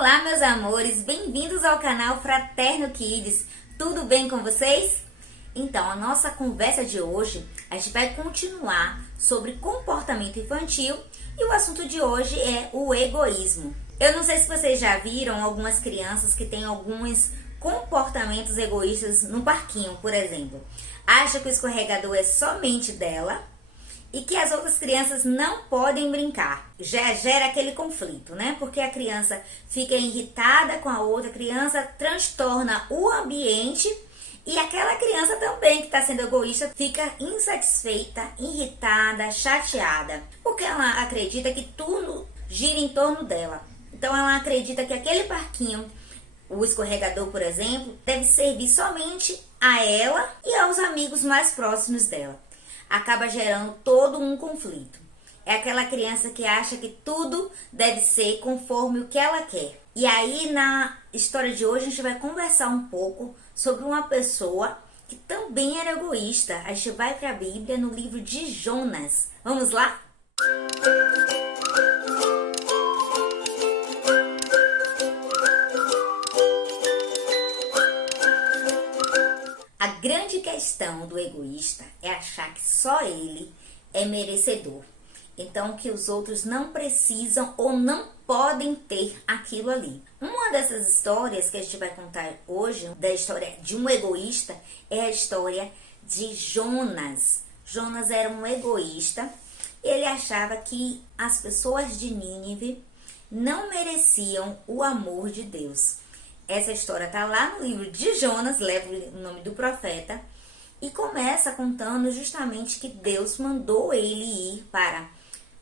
Olá, meus amores, bem-vindos ao canal Fraterno Kids. Tudo bem com vocês? Então, a nossa conversa de hoje, a gente vai continuar sobre comportamento infantil e o assunto de hoje é o egoísmo. Eu não sei se vocês já viram algumas crianças que têm alguns comportamentos egoístas no parquinho, por exemplo. Acha que o escorregador é somente dela e que as outras crianças não podem brincar. Já gera aquele conflito, né? Porque a criança fica irritada com a outra criança, transtorna o ambiente e aquela criança também que está sendo egoísta fica insatisfeita, irritada, chateada. Porque ela acredita que tudo gira em torno dela. Então ela acredita que aquele parquinho, o escorregador, por exemplo, deve servir somente a ela e aos amigos mais próximos dela. Acaba gerando todo um conflito. É aquela criança que acha que tudo deve ser conforme o que ela quer. E aí, na história de hoje, a gente vai conversar um pouco sobre uma pessoa que também era egoísta. A gente vai para a Bíblia no livro de Jonas. Vamos lá? A grande questão do egoísta é achar que só ele é merecedor. Então, que os outros não precisam ou não podem ter aquilo ali. Uma dessas histórias que a gente vai contar hoje, da história de um egoísta, é a história de Jonas. Jonas era um egoísta. Ele achava que as pessoas de Nínive não mereciam o amor de Deus. Essa história está lá no livro de Jonas, leva o nome do profeta, e começa contando justamente que Deus mandou ele ir para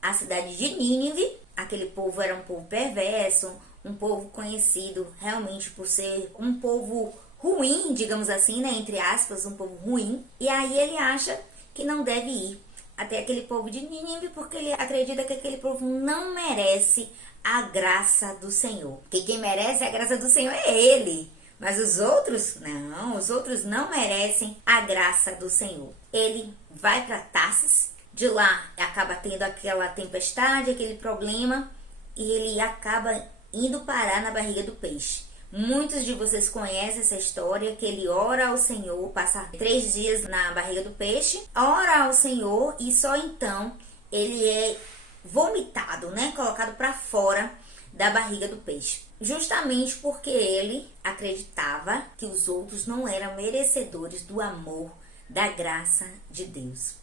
a cidade de Nínive. Aquele povo era um povo perverso, um povo conhecido realmente por ser um povo ruim, digamos assim, né, entre aspas, um povo ruim. E aí ele acha que não deve ir até aquele povo de Nínive, porque ele acredita que aquele povo não merece a graça do Senhor. Que quem merece a graça do Senhor é ele. Mas os outros não merecem a graça do Senhor. Ele vai para Tarsis, de lá acaba tendo aquela tempestade, aquele problema, e ele acaba indo parar na barriga do peixe. Muitos de vocês conhecem essa história, que ele ora ao Senhor, passa 3 dias na barriga do peixe, ora ao Senhor e só então ele é vomitado, né? Colocado para fora da barriga do peixe. Justamente porque ele acreditava que os outros não eram merecedores do amor, da graça de Deus.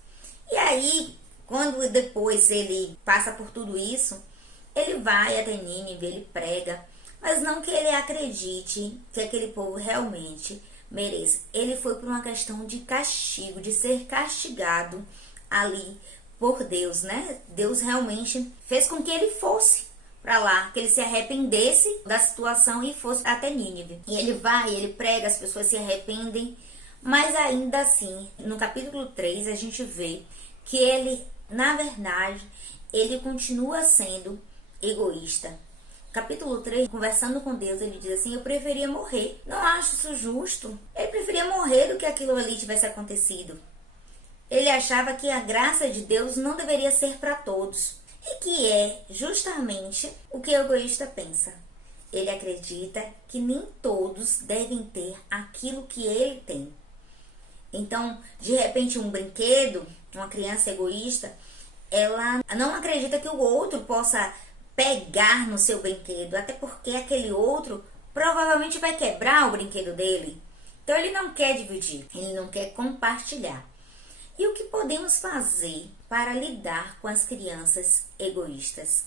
E aí, quando depois ele passa por tudo isso, ele vai até Nínive, ele prega, mas não que ele acredite que aquele povo realmente mereça. Ele foi por uma questão de castigo, de ser castigado ali por Deus, né? Deus realmente fez com que ele fosse para lá, que ele se arrependesse da situação e fosse até Nínive. E ele vai, ele prega, as pessoas se arrependem, mas ainda assim, no capítulo 3, a gente vê que ele, na verdade, ele continua sendo egoísta. Capítulo 3, conversando com Deus, ele diz assim: eu preferia morrer. Não acho isso justo. Ele preferia morrer do que aquilo ali tivesse acontecido. Ele achava que a graça de Deus não deveria ser para todos. E que é justamente o que o egoísta pensa. Ele acredita que nem todos devem ter aquilo que ele tem. Então, de repente, um brinquedo, uma criança egoísta, ela não acredita que o outro possa pegar no seu brinquedo, até porque aquele outro provavelmente vai quebrar o brinquedo dele. Então, ele não quer dividir, ele não quer compartilhar. E o que podemos fazer para lidar com as crianças egoístas?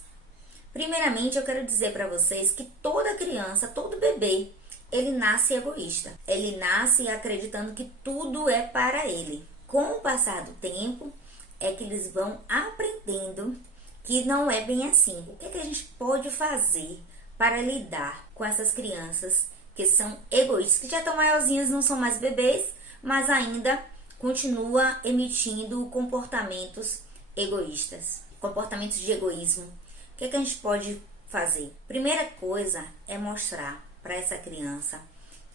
Primeiramente, eu quero dizer para vocês que toda criança, todo bebê, ele nasce egoísta. Ele nasce acreditando que tudo é para ele. Com o passar do tempo, é que eles vão aprendendo que não é bem assim. O que a gente pode fazer para lidar com essas crianças que são egoístas, que já estão maiorzinhas, não são mais bebês, mas ainda continua emitindo comportamentos egoístas, comportamentos de egoísmo. O que a gente pode fazer? Primeira coisa é mostrar para essa criança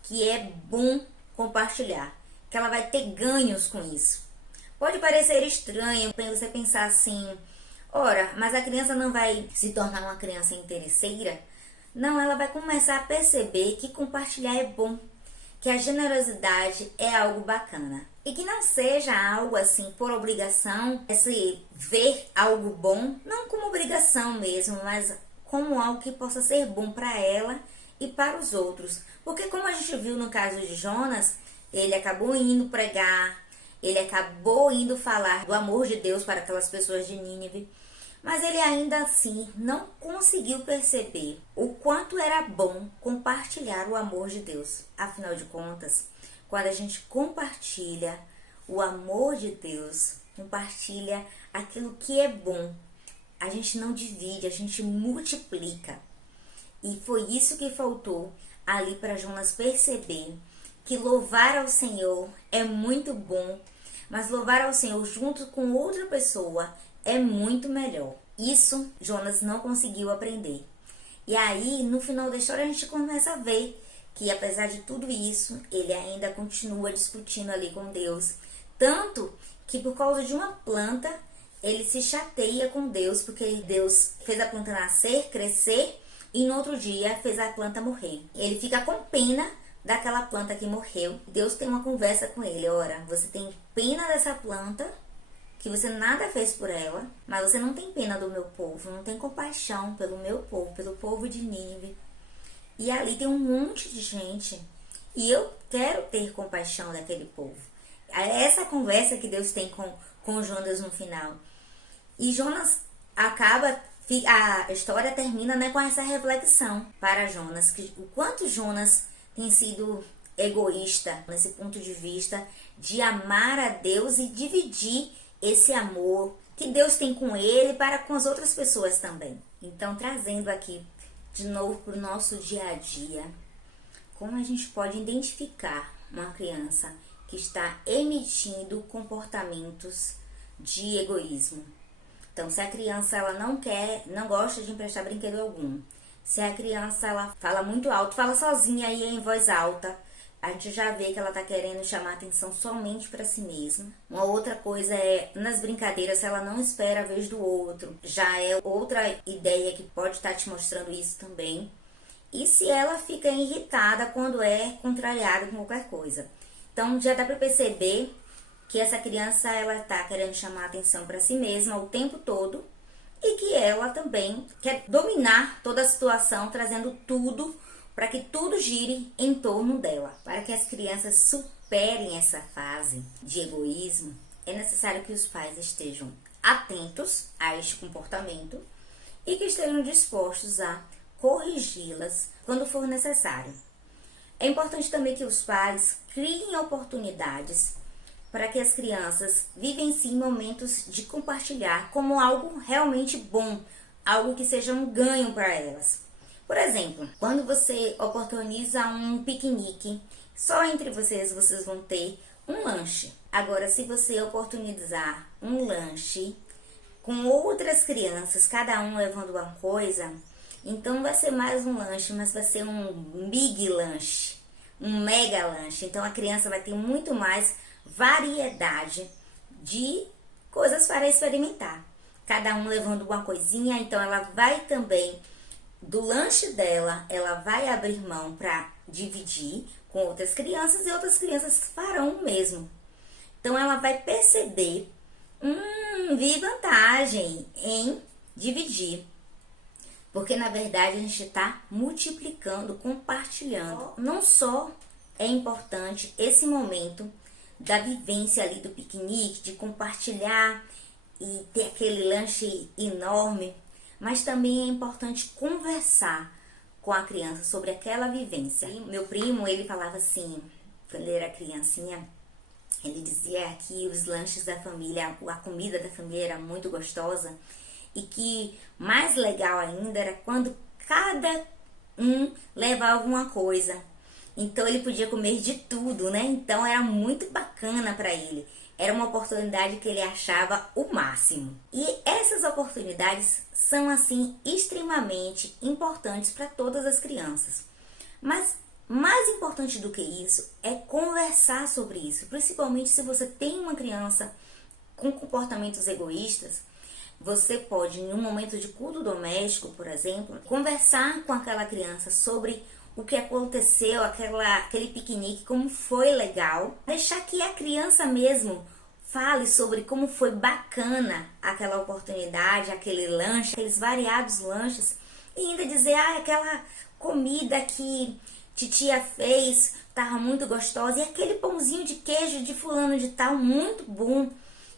que é bom compartilhar, que ela vai ter ganhos com isso. Pode parecer estranho você pensar assim: ora, mas a criança não vai se tornar uma criança interesseira? Não, ela vai começar a perceber que compartilhar é bom, que a generosidade é algo bacana. E que não seja algo assim por obrigação, esse ver algo bom, não como obrigação mesmo, mas como algo que possa ser bom para ela e para os outros. Porque como a gente viu no caso de Jonas, ele acabou indo pregar, ele acabou indo falar do amor de Deus para aquelas pessoas de Nínive, mas ele ainda assim não conseguiu perceber o quanto era bom compartilhar o amor de Deus. Afinal de contas, quando a gente compartilha o amor de Deus, compartilha aquilo que é bom, a gente não divide, a gente multiplica. E foi isso que faltou ali para Jonas perceber que louvar ao Senhor é muito bom, mas louvar ao Senhor junto com outra pessoa é muito melhor. Isso Jonas não conseguiu aprender. E aí, no final da história, a gente começa a ver que, apesar de tudo isso, ele ainda continua discutindo ali com Deus. Tanto que, por causa de uma planta, ele se chateia com Deus, porque Deus fez a planta nascer, crescer, e no outro dia fez a planta morrer. Ele fica com pena daquela planta que morreu. Deus tem uma conversa com ele. Ora, você tem pena dessa planta, que você nada fez por ela, mas você não tem pena do meu povo, não tem compaixão pelo meu povo, pelo povo de Nínive. E ali tem um monte de gente, e eu quero ter compaixão daquele povo. É essa conversa que Deus tem com Jonas no final. E Jonas acaba, a história termina, né, com essa reflexão para Jonas, que o quanto Jonas tem sido egoísta nesse ponto de vista de amar a Deus e dividir esse amor que Deus tem com ele para com as outras pessoas também. Então, trazendo aqui de novo para o nosso dia a dia, como a gente pode identificar uma criança que está emitindo comportamentos de egoísmo. Então, se a criança ela não gosta de emprestar brinquedo algum, se a criança ela fala muito alto, fala sozinha e em voz alta, a gente já vê que ela tá querendo chamar atenção somente para si mesma. Uma outra coisa é, nas brincadeiras, ela não espera a vez do outro. Já é outra ideia que pode estar te mostrando isso também. E se ela fica irritada quando é contrariada com qualquer coisa. Então, já dá para perceber que essa criança, ela tá querendo chamar atenção para si mesma o tempo todo. E que ela também quer dominar toda a situação, trazendo tudo para que tudo gire em torno dela. Para que as crianças superem essa fase de egoísmo, é necessário que os pais estejam atentos a este comportamento e que estejam dispostos a corrigi-las quando for necessário. É importante também que os pais criem oportunidades para que as crianças vivenciem momentos de compartilhar como algo realmente bom, algo que seja um ganho para elas. Por exemplo, quando você oportuniza um piquenique, só entre vocês vão ter um lanche. Agora, se você oportunizar um lanche com outras crianças, cada um levando uma coisa, então não vai ser mais um lanche, mas vai ser um big lanche, um mega lanche. Então a criança vai ter muito mais variedade de coisas para experimentar. Cada um levando uma coisinha, então ela vai também, do lanche dela, ela vai abrir mão para dividir com outras crianças e outras crianças farão o mesmo. Então ela vai perceber, vi vantagem em dividir. Porque na verdade a gente está multiplicando, compartilhando. Não só é importante esse momento da vivência ali do piquenique, de compartilhar e ter aquele lanche enorme, mas também é importante conversar com a criança sobre aquela vivência. E meu primo, ele falava assim, quando ele era criancinha, ele dizia que os lanches da família, a comida da família era muito gostosa e que mais legal ainda era quando cada um levava alguma coisa. Então ele podia comer de tudo, né? Então era muito bacana para ele. Era uma oportunidade que ele achava o máximo. E essas oportunidades são, assim, extremamente importantes para todas as crianças. Mas mais importante do que isso é conversar sobre isso. Principalmente se você tem uma criança com comportamentos egoístas, você pode, em um momento de culto doméstico, por exemplo, conversar com aquela criança sobre o que aconteceu, aquele piquenique, como foi legal. Deixar que a criança mesmo fale sobre como foi bacana aquela oportunidade, aquele lanche, aqueles variados lanches. E ainda dizer, aquela comida que titia fez estava muito gostosa. E aquele pãozinho de queijo de fulano de tal, muito bom.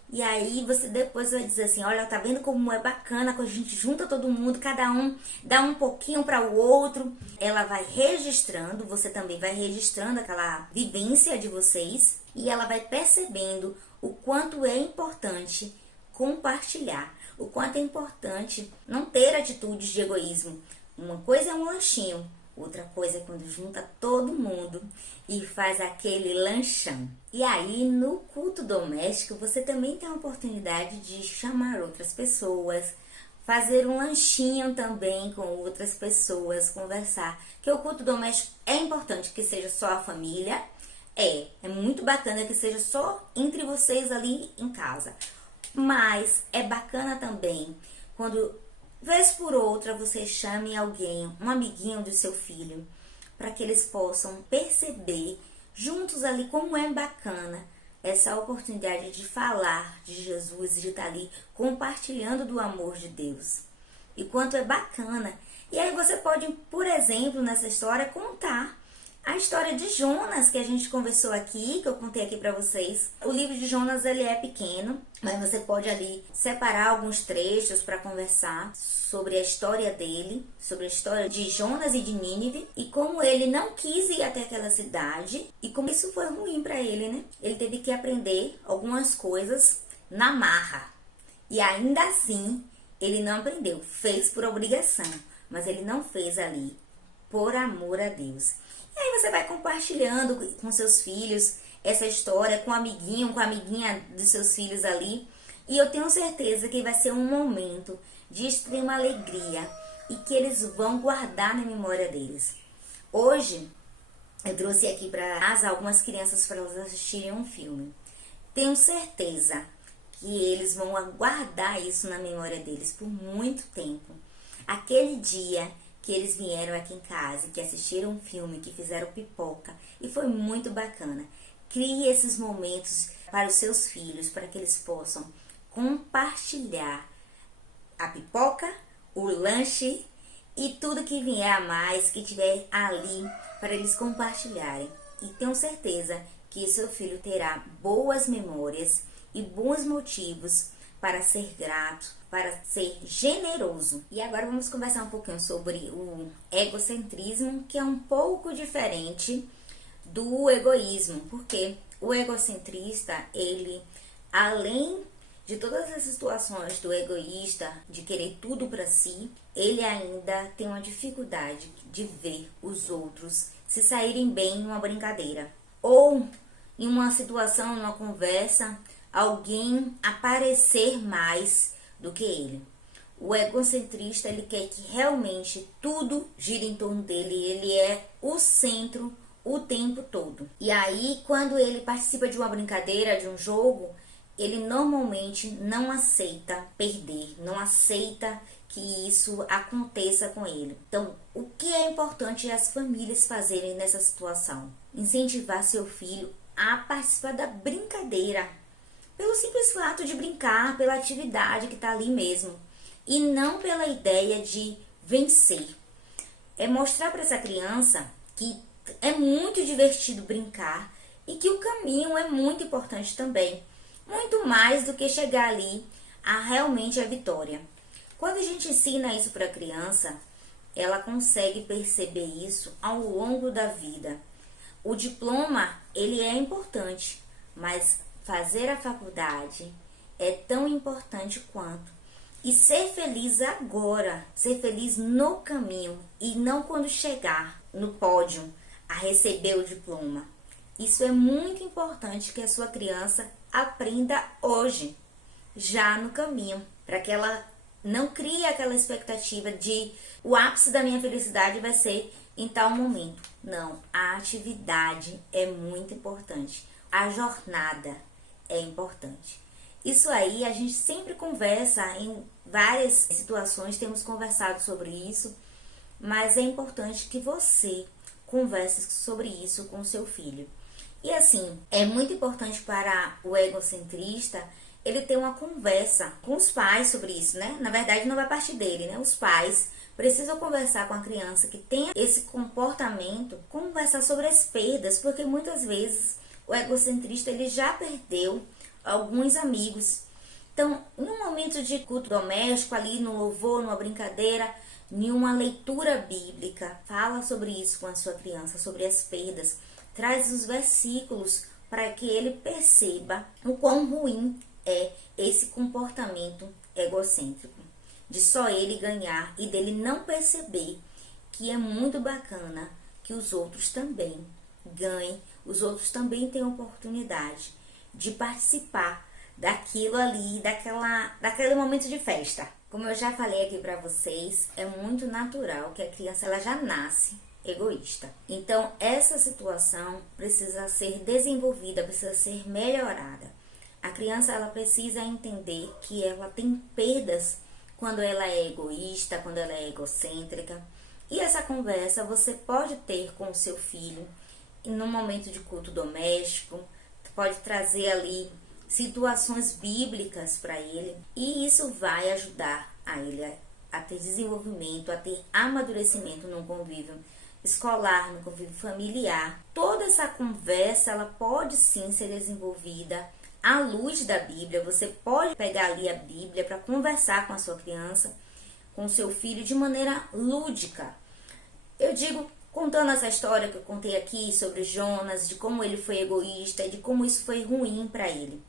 E aí você depois vai dizer assim, olha, tá vendo como é bacana quando a gente junta todo mundo, cada um dá um pouquinho para o outro. Ela vai registrando, você também vai registrando aquela vivência de vocês. E ela vai percebendo o quanto é importante compartilhar. O quanto é importante não ter atitudes de egoísmo. Uma coisa é um lanchinho, outra coisa é quando junta todo mundo e faz aquele lanchão. E aí, no culto doméstico, você também tem a oportunidade de chamar outras pessoas, fazer um lanchinho também com outras pessoas, conversar. Que o culto doméstico é importante que seja só a família. É muito bacana que seja só entre vocês ali em casa. Mas é bacana também quando, vez por outra, você chame alguém, um amiguinho do seu filho, para que eles possam perceber juntos ali como é bacana essa oportunidade de falar de Jesus, de estar ali compartilhando do amor de Deus. E quanto é bacana. E aí você pode, por exemplo, nessa história, contar a história de Jonas, que a gente conversou aqui, que eu contei aqui pra vocês. O livro de Jonas, ele é pequeno, mas você pode ali separar alguns trechos para conversar sobre a história dele, sobre a história de Jonas e de Nínive, e como ele não quis ir até aquela cidade, e como isso foi ruim para ele, né? Ele teve que aprender algumas coisas na marra. E ainda assim, ele não aprendeu, fez por obrigação, mas ele não fez ali por amor a Deus. E aí você vai compartilhando com seus filhos essa história, com o amiguinho, com a amiguinha dos seus filhos ali. E eu tenho certeza que vai ser um momento de extrema alegria e que eles vão guardar na memória deles. Hoje, eu trouxe aqui para casa algumas crianças para elas assistirem um filme. Tenho certeza que eles vão guardar isso na memória deles por muito tempo. Aquele dia que eles vieram aqui em casa, que assistiram um filme, que fizeram pipoca, e foi muito bacana. Crie esses momentos para os seus filhos, para que eles possam compartilhar a pipoca, o lanche e tudo que vier a mais, que tiver ali, para eles compartilharem. E tenho certeza que seu filho terá boas memórias e bons motivos para ser grato, para ser generoso. E agora vamos conversar um pouquinho sobre o egocentrismo, que é um pouco diferente do egoísmo, porque o egocentrista, ele, além de todas as situações do egoísta, de querer tudo para si, ele ainda tem uma dificuldade de ver os outros se saírem bem em uma brincadeira, ou em uma situação, numa conversa, alguém aparecer mais do que ele. O egocentrista, ele quer que realmente tudo gira em torno dele, ele é o centro o tempo todo. E aí, quando ele participa de uma brincadeira, de um jogo, ele normalmente não aceita perder, não aceita que isso aconteça com ele. Então, o que é importante é as famílias fazerem nessa situação? Incentivar seu filho a participar da brincadeira, pelo simples fato de brincar, pela atividade que está ali mesmo, e não pela ideia de vencer. É mostrar para essa criança que é muito divertido brincar e que o caminho é muito importante também, muito mais do que chegar ali a realmente a vitória. Quando a gente ensina isso para a criança, ela consegue perceber isso ao longo da vida. O diploma, ele é importante, mas fazer a faculdade é tão importante quanto. E ser feliz agora, ser feliz no caminho e não quando chegar no pódio a receber o diploma. Isso é muito importante que a sua criança aprenda hoje, já no caminho, para que ela não crie aquela expectativa de o ápice da minha felicidade vai ser em tal momento. Não, a atividade é muito importante, a jornada é importante. Isso aí a gente sempre conversa em várias situações, temos conversado sobre isso, mas é importante que você converse sobre isso com seu filho. E assim, é muito importante para o egocentrista ele ter uma conversa com os pais sobre isso, né? Na verdade, não vai partir dele, né? Os pais precisam conversar com a criança que tem esse comportamento, conversar sobre as perdas, porque muitas vezes o egocentrista ele já perdeu alguns amigos. Então, em um momento de culto doméstico, ali no louvor, numa brincadeira, em uma leitura bíblica, fala sobre isso com a sua criança, sobre as perdas. Traz os versículos para que ele perceba o quão ruim é esse comportamento egocêntrico, de só ele ganhar e dele não perceber que é muito bacana que os outros também ganhem, os outros também têm oportunidade de participar daquilo ali, daquele momento de festa. Como eu já falei aqui para vocês, é muito natural que a criança ela já nasce egoísta. Então, essa situação precisa ser desenvolvida, precisa ser melhorada. A criança ela precisa entender que ela tem perdas quando ela é egoísta, quando ela é egocêntrica. E essa conversa você pode ter com o seu filho no momento de culto doméstico, pode trazer ali situações bíblicas para ele, e isso vai ajudar a ele a ter desenvolvimento, a ter amadurecimento no convívio escolar, no convívio familiar. Toda essa conversa ela pode sim ser desenvolvida à luz da Bíblia. Você pode pegar ali a Bíblia para conversar com a sua criança, com o seu filho de maneira lúdica. Eu digo, contando essa história que eu contei aqui sobre Jonas, de como ele foi egoísta, de como isso foi ruim para ele.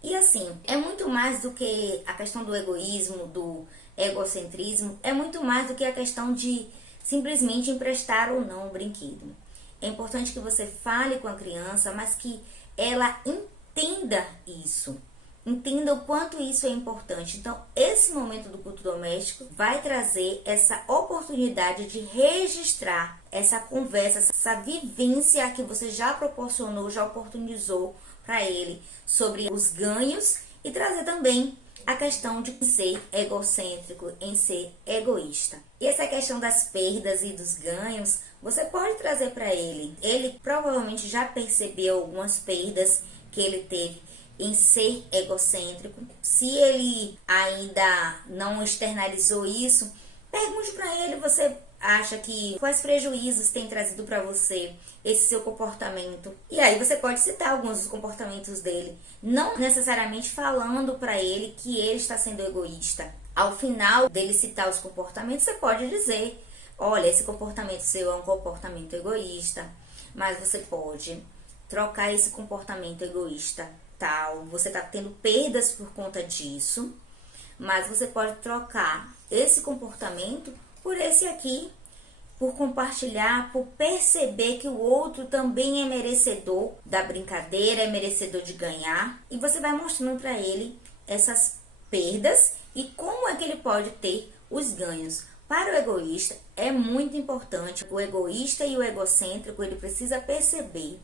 E assim, é muito mais do que a questão do egoísmo, do egocentrismo, é muito mais do que a questão de simplesmente emprestar ou não o brinquedo. É importante que você fale com a criança, mas que ela entenda isso. Entenda o quanto isso é importante. Então, esse momento do culto doméstico vai trazer essa oportunidade de registrar essa conversa, essa vivência que você já proporcionou, já oportunizou para ele sobre os ganhos, e trazer também a questão de ser egocêntrico, em ser egoísta. E essa questão das perdas e dos ganhos, você pode trazer para ele. Ele provavelmente já percebeu algumas perdas que ele teve em ser egocêntrico. Se ele ainda não externalizou isso, pergunte para ele, você acha que quais prejuízos tem trazido para você esse seu comportamento? E aí você pode citar alguns dos comportamentos dele, não necessariamente falando para ele que ele está sendo egoísta. Ao final dele citar os comportamentos, você pode dizer: olha, esse comportamento seu é um comportamento egoísta, mas você pode trocar esse comportamento egoísta tal, você está tendo perdas por conta disso, mas você pode trocar esse comportamento por esse aqui, por compartilhar, por perceber que o outro também é merecedor da brincadeira, é merecedor de ganhar, e você vai mostrando para ele essas perdas e como é que ele pode ter os ganhos. Para o egoísta é muito importante, o egoísta e o egocêntrico, ele precisa perceber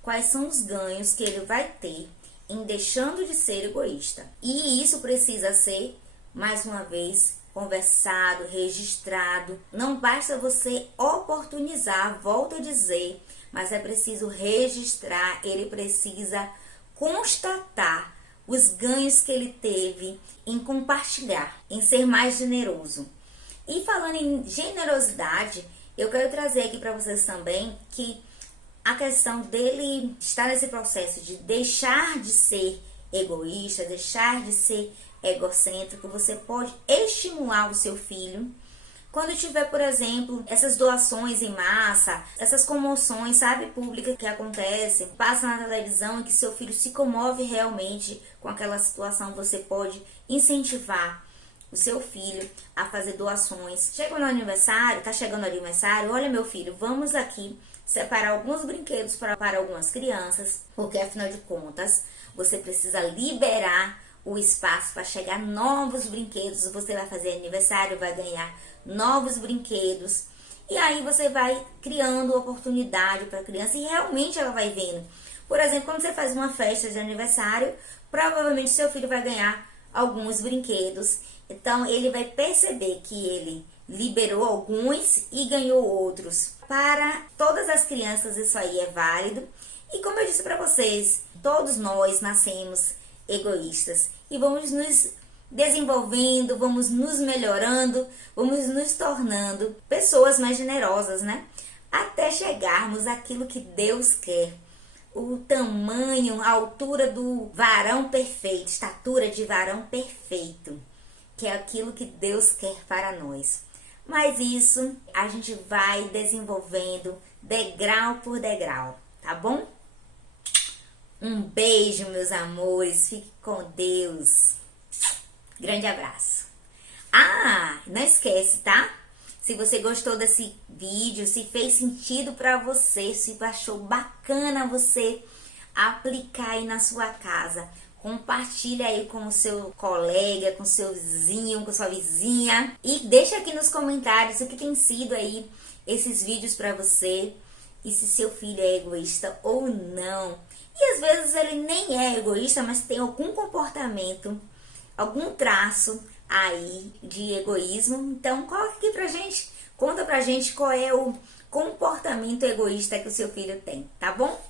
quais são os ganhos que ele vai ter em deixando de ser egoísta. E isso precisa ser, mais uma vez, conversado, registrado. Não basta você oportunizar, volto a dizer, mas é preciso registrar, ele precisa constatar os ganhos que ele teve em compartilhar, em ser mais generoso. E falando em generosidade, eu quero trazer aqui para vocês também que a questão dele estar nesse processo de deixar de ser egoísta, deixar de ser egocêntrico, você pode estimular o seu filho quando tiver, por exemplo, essas doações em massa, essas comoções, sabe, públicas que acontecem, passa na televisão e que seu filho se comove realmente com aquela situação, você pode incentivar o seu filho a fazer doações. Chegou no aniversário, tá chegando o aniversário, olha meu filho, vamos aqui separar alguns brinquedos para algumas crianças, porque afinal de contas, você precisa liberar o espaço para chegar novos brinquedos. Você vai fazer aniversário, vai ganhar novos brinquedos, e aí você vai criando oportunidade para a criança e realmente ela vai vendo. Por exemplo, quando você faz uma festa de aniversário, provavelmente seu filho vai ganhar alguns brinquedos. Então ele vai perceber que ele liberou alguns e ganhou outros. Para todas as crianças isso aí é válido. E como eu disse para vocês, todos nós nascemos egoístas e vamos nos desenvolvendo, vamos nos melhorando, vamos nos tornando pessoas mais generosas, né? Até chegarmos àquilo que Deus quer. O tamanho, a altura do varão perfeito, estatura de varão perfeito, que é aquilo que Deus quer para nós. Mas isso a gente vai desenvolvendo degrau por degrau, tá bom? Um beijo, meus amores. Fique com Deus. Grande abraço. Ah, não esquece, tá? Se você gostou desse vídeo, se fez sentido para você, se achou bacana você aplicar aí na sua casa, compartilha aí com o seu colega, com seu vizinho, com sua vizinha e deixa aqui nos comentários o que tem sido aí esses vídeos para você e se seu filho é egoísta ou não. E às vezes ele nem é egoísta, mas tem algum comportamento, algum traço aí de egoísmo. Então coloca aqui pra gente, conta pra gente qual é o comportamento egoísta que o seu filho tem, tá bom?